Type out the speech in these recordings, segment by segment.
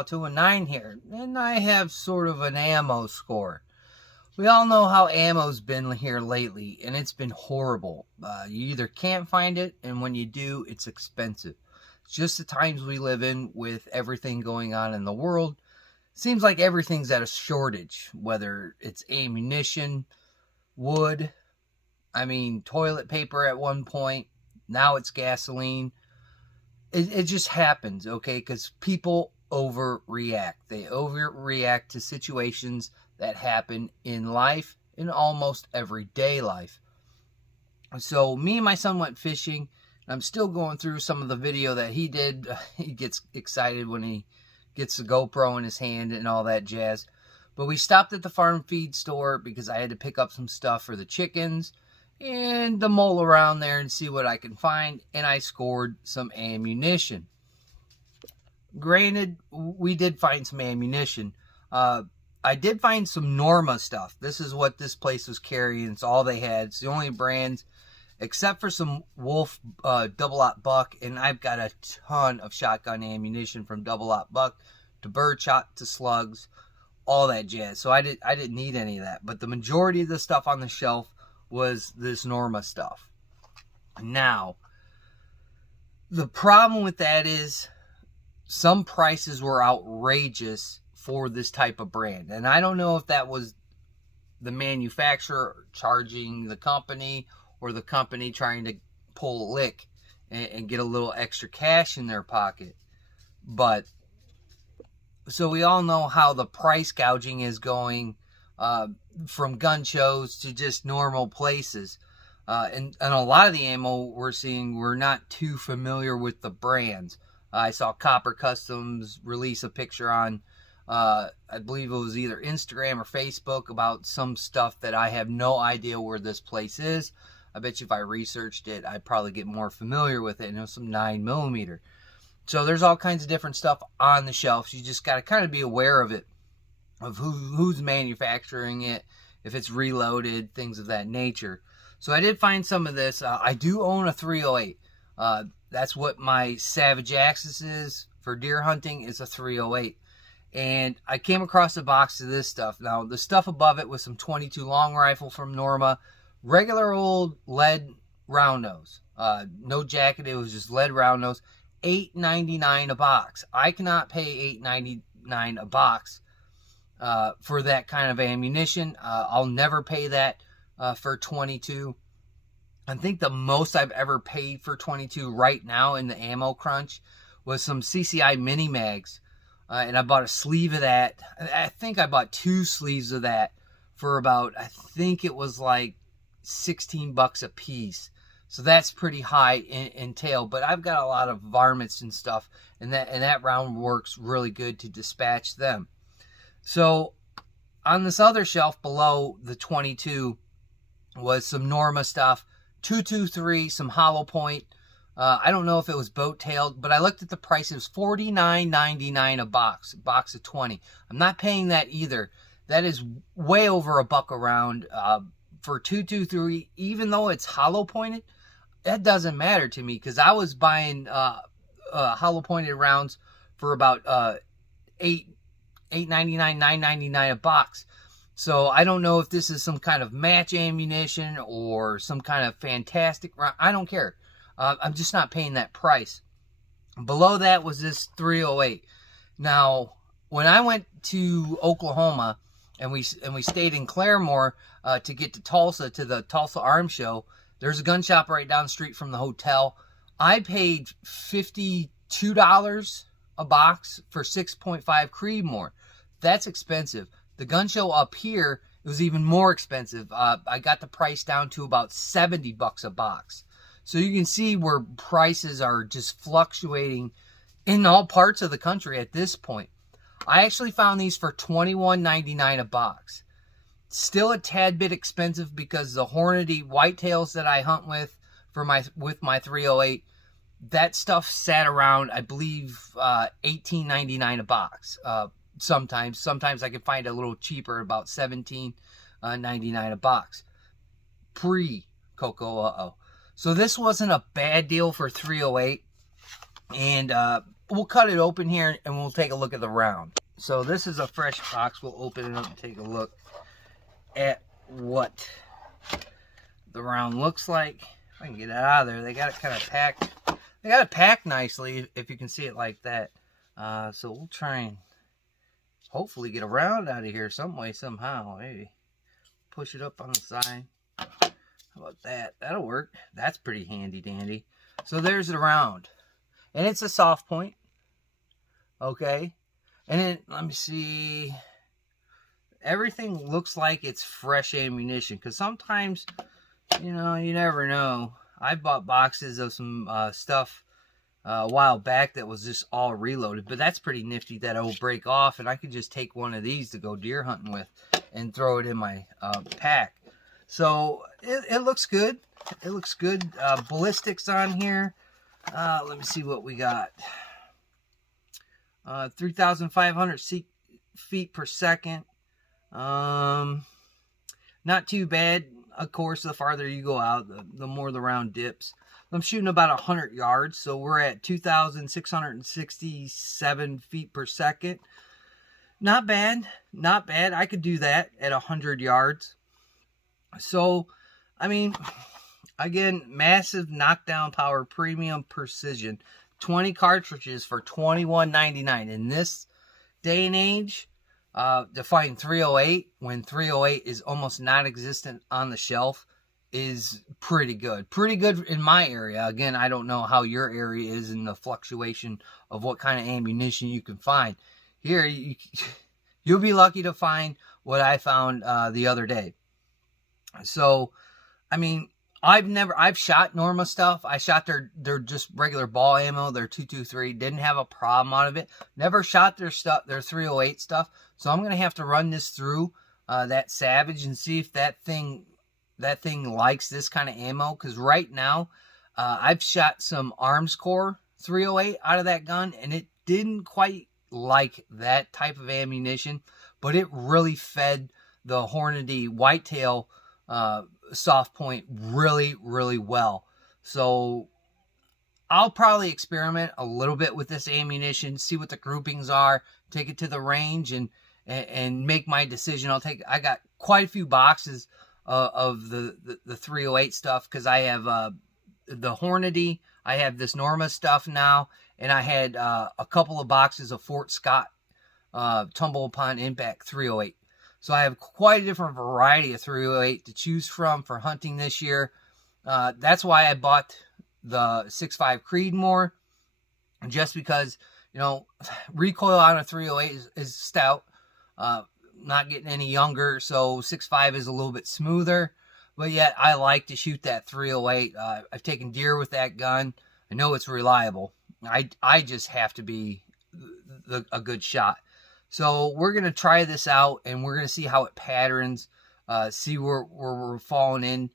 out to a 9 here. And I have sort of an ammo score. We all know how ammo's been here lately, and it's been horrible. You either can't find it, and when you do, it's expensive. It's just the times we live in with everything going on in the world. Seems like everything's at a shortage, whether it's ammunition, wood, toilet paper at one point. Now it's gasoline. It just happens, okay? Because people overreact. They overreact to situations that happen in life, in almost everyday life. So me and my son went fishing. And I'm still going through some of the video that he did. He gets excited when he gets the GoPro in his hand and all that jazz. But we stopped at the farm feed store because I had to pick up some stuff for the chickens and to mull around there and see what I can find. And I scored some ammunition. Granted, we did find some ammunition. I did find some Norma stuff. This is what this place was carrying. It's all they had. It's the only brands, except for some Wolf double-aught buck. And I've got a ton of shotgun ammunition from double-aught buck to birdshot to slugs, all that jazz. So I didn't need any of that. But the majority of the stuff on the shelf was this Norma stuff. Now, the problem with that is some prices were outrageous for this type of brand. And I don't know if that was the manufacturer charging the company or the company trying to pull a lick and get a little extra cash in their pocket. But so we all know how the price gouging is going from gun shows to just normal places. And a lot of the ammo we're seeing, we're not too familiar with the brands. I saw Copper Customs release a picture on I believe it was either Instagram or Facebook about some stuff that I have no idea where this place is. I bet you if I researched it, I'd probably get more familiar with it. And it was some 9mm. So there's all kinds of different stuff on the shelves. You just got to kind of be aware of it, of who's manufacturing it, if it's reloaded, things of that nature. So I did find some of this. I do own a 308. That's what my Savage Axis is for deer hunting, is a 308. And I came across a box of this stuff. Now, the stuff above it was some 22 long rifle from Norma. Regular old lead round nose. No jacket. It was just lead round nose. $8.99 a box. I cannot pay $8.99 a box for that kind of ammunition. I'll never pay that for 22. I think the most I've ever paid for 22 right now in the ammo crunch was some CCI mini mags. And I bought a sleeve of that. I think I bought 2 sleeves of that for about, I think it was like $16 a piece. So that's pretty high in tail. But I've got a lot of varmints and stuff, and that round works really good to dispatch them. So on this other shelf below the 22 was some Norma stuff, 223, some hollow point. I don't know if it was boat-tailed, but I looked at the price. It was $49.99 a box of 20. I'm not paying that either. That is way over $1 a round for 223. Even though it's hollow-pointed, that doesn't matter to me because I was buying hollow-pointed rounds for about $8.99, $9.99 a box. So I don't know if this is some kind of match ammunition or some kind of fantastic round. I don't care. I'm just not paying that price. Below that was this 308. Now, when I went to Oklahoma and we stayed in Claremore to get to Tulsa, to the Tulsa Arms Show, there's a gun shop right down the street from the hotel. I paid $52 a box for 6.5 Creedmoor. That's expensive. The gun show up here, it was even more expensive. I got the price down to about $70 a box. So you can see where prices are just fluctuating in all parts of the country at this point. I actually found these for $21.99 a box. Still a tad bit expensive because the Hornady whitetails that I hunt with with my 308, that stuff sat around, I believe, $18.99 a box. Sometimes I can find a little cheaper, about $17.99 a box. Pre-Coco. So this wasn't a bad deal for 308. And we'll cut it open here and we'll take a look at the round. So this is a fresh box. We'll open it up and take a look at what the round looks like. If I can get it out of there. They got it kind of packed. They got it packed nicely, if you can see it like that. So we'll try and hopefully get a round out of here some way, somehow. Maybe push it up on the side. How about that? That'll work. That's pretty handy dandy. So there's the round. And it's a soft point. Okay. And then, let me see. Everything looks like it's fresh ammunition. Because sometimes, you know, you never know. I bought boxes of some stuff a while back that was just all reloaded. But that's pretty nifty that it will break off. And I could just take one of these to go deer hunting with and throw it in my pack. So it looks good. It looks good. Ballistics on here. Let me see what we got. 3,500 feet per second. Not too bad. Of course, the farther you go out, the more the round dips. I'm shooting about 100 yards, so we're at 2,667 feet per second. Not bad. Not bad. I could do that at 100 yards. So, I mean, again, massive knockdown power, premium precision. 20 cartridges for $21.99. In this day and age, to find 308 when 308 is almost non-existent on the shelf is pretty good. Pretty good in my area. Again, I don't know how your area is in the fluctuation of what kind of ammunition you can find. Here, you'll be lucky to find what I found the other day. So, I mean, I've shot Norma stuff. I shot their just regular ball ammo, their 223. Didn't have a problem out of it. Never shot their stuff, their 308 stuff. So I'm going to have to run this through that Savage and see if that thing likes this kind of ammo. Because right now, I've shot some Armscore 308 out of that gun, and it didn't quite like that type of ammunition, but it really fed the Hornady Whitetail soft point really, really well. So I'll probably experiment a little bit with this ammunition, see what the groupings are, take it to the range and make my decision. I got quite a few boxes of the 308 stuff because I have the Hornady, I have this Norma stuff now, and I had a couple of boxes of Fort Scott Tumble Upon Impact 308. So I have quite a different variety of 308 to choose from for hunting this year. That's why I bought the 6.5 Creedmoor, just because, you know, recoil on a 308 is stout. Not getting any younger, so 6.5 is a little bit smoother. But yet, I like to shoot that 308. I've taken deer with that gun. I know it's reliable. I just have to be a good shot. So we're going to try this out, and we're going to see how it patterns, see where we're falling in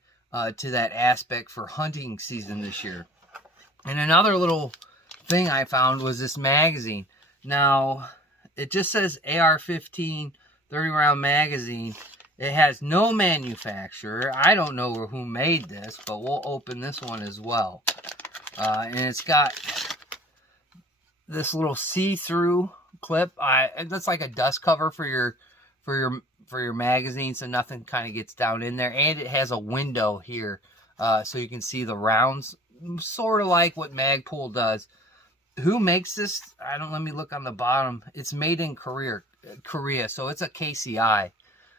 to that aspect for hunting season this year. And another little thing I found was this magazine. Now, it just says AR-15 30-round magazine. It has no manufacturer. I don't know who made this, but we'll open this one as well. And it's got this little see-through clip. That's like a dust cover for your magazine, so nothing kind of gets down in there. And it has a window here, so you can see the rounds, sort of like what Magpul does. Who makes this? Let me look on the bottom. It's made in Korea, so it's a KCI.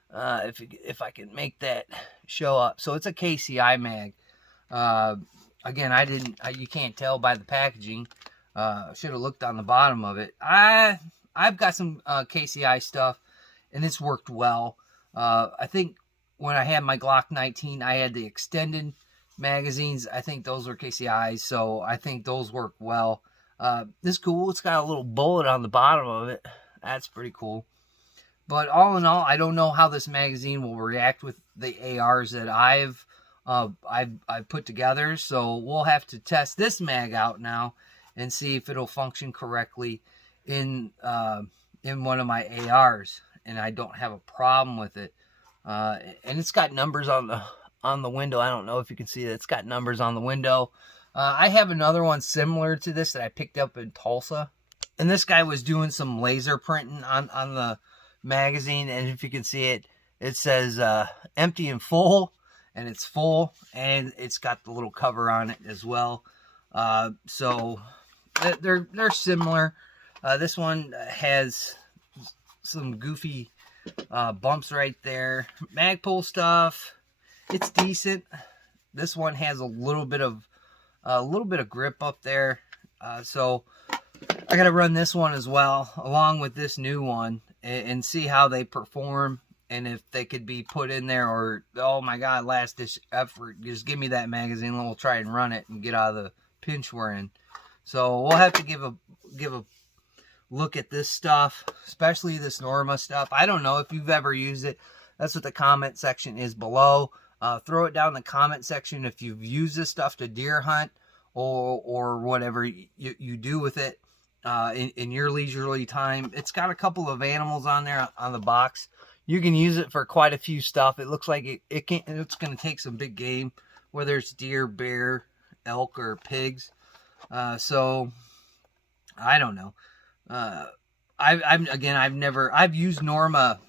If I can make that show up, so it's a KCI mag. Again, you can't tell by the packaging. Should have looked on the bottom of it. I've got some KCI stuff, and it's worked well. I think when I had my Glock 19, I had the extended magazines. I think those were KCIs, so I think those work well. This is cool. It's got a little bullet on the bottom of it. That's pretty cool. But all in all, I don't know how this magazine will react with the ARs that I've put together. So we'll have to test this mag out now and see if it'll function correctly in one of my ARs. And I don't have a problem with it. And it's got numbers on the window. I don't know if you can see that. It's got numbers on the window. I have another one similar to this that I picked up in Tulsa. And this guy was doing some laser printing on the magazine, and if you can see it, it says empty and full, and it's full, and it's got the little cover on it as well. So they're similar. This one has some goofy bumps right there. Magpul stuff, it's decent. This one has a little bit of grip up there, so I got to run this one as well along with this new one and see how they perform, and if they could be put in there, or oh my god, last ditch effort, just give me that magazine and we'll try and run it and get out of the pinch we're in. So we'll have to give a look at this stuff, especially this Norma stuff. I don't know if you've ever used it. That's what the comment section is below. Throw it down in the comment section if you've used this stuff to deer hunt or whatever you do with it in your leisurely time. It's got a couple of animals on there on the box. You can use it for quite a few stuff. It looks like it's going to take some big game, whether it's deer, bear, elk, or pigs. So I don't know. I've used Norma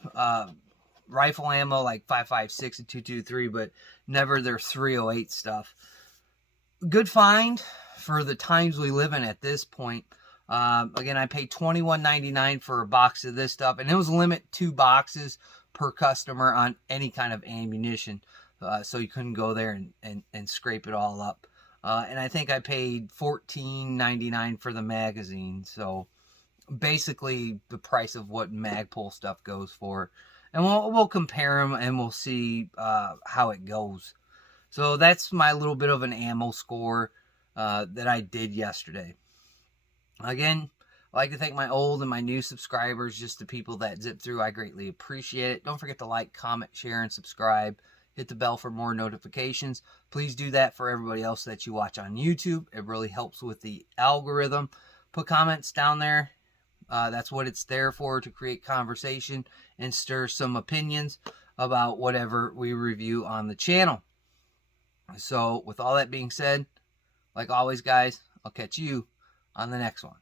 rifle ammo like 5.56 and 2.23, but never their 308 stuff. Good find for the times we live in at this point. Again, I paid $21.99 for a box of this stuff, and it was limit 2 boxes per customer on any kind of ammunition, so you couldn't go there and scrape it all up. And I think I paid $14.99 for the magazine, so basically the price of what Magpul stuff goes for. And we'll compare them and we'll see how it goes. So that's my little bit of an ammo score that I did yesterday. Again, I'd like to thank my old and my new subscribers, just the people that zip through. I greatly appreciate it. Don't forget to like, comment, share, and subscribe. Hit the bell for more notifications. Please do that for everybody else that you watch on YouTube. It really helps with the algorithm. Put comments down there. That's what it's there for, to create conversation and stir some opinions about whatever we review on the channel. So with all that being said, like always, guys, I'll catch you on the next one.